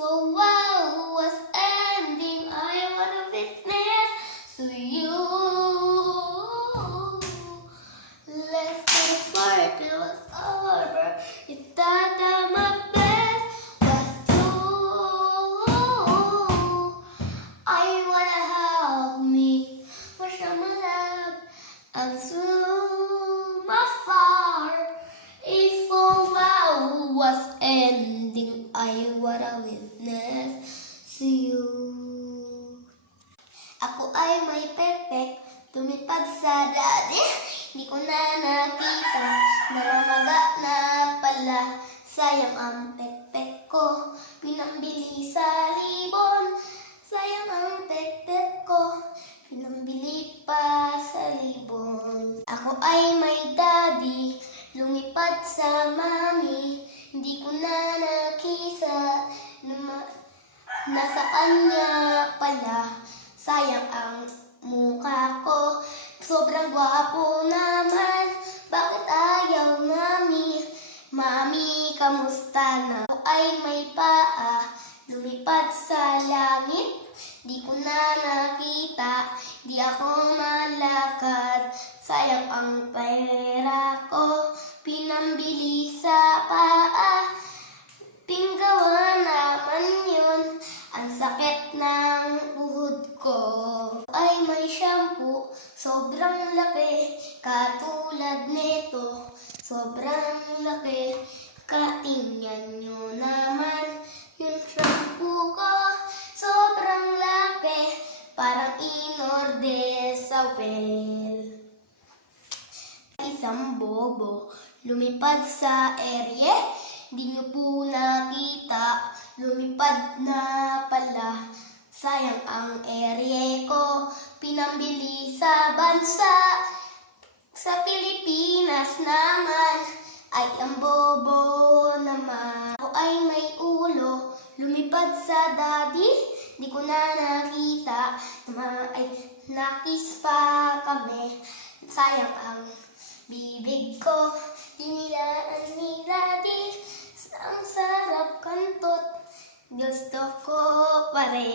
a while was ending, I wanna witness to you. Let's go far till it's over. You thought that my best was true. I wanna help me, push on my love, and zoom afar. If a vow was ending, I wanna witness to you. Ako ay may perfect, lumipad sa dati. Di ko na nakita, namamaga na pala. Sayang ang pekpek ko, pinambili sa libon. Sayang ang pekpek ko, pinambili pa sa libon. Ako ay may daddy, lumipad sa mami. Hindi ko na nakita, nasa kanya pala. Sayang ang mukha ko, sobrang gwapo naman. Bakit ayaw mami? Mami, kamusta na? Ako ay may paa, lumipad sa langit. Di ko na nakita, di ako malakad. Sayang ang pera ko, pinambili sa paa. Pinggawa naman yun, ang sakit ng uhod ko. Ay may shampoo, sobrang laki, katulad nito. Sobrang laki, katingnan nyo naman. Yung shampoo ko, sobrang laki, parang in-order sa well. Isang bobo, lumipad sa ere. Di nyo po nakita, lumipad na pala. Sayang ang ere ko, pinambili sa bansa. Sa Pilipinas naman, ay ang bobo naman. Ako ay may ulo, lumipad sa daddy. Di ko na nakita, ay nakis pa kami. Sayang ang bibig ko, dinilaan ni daddy. Ang sarap kantot, gusto ko pa rin.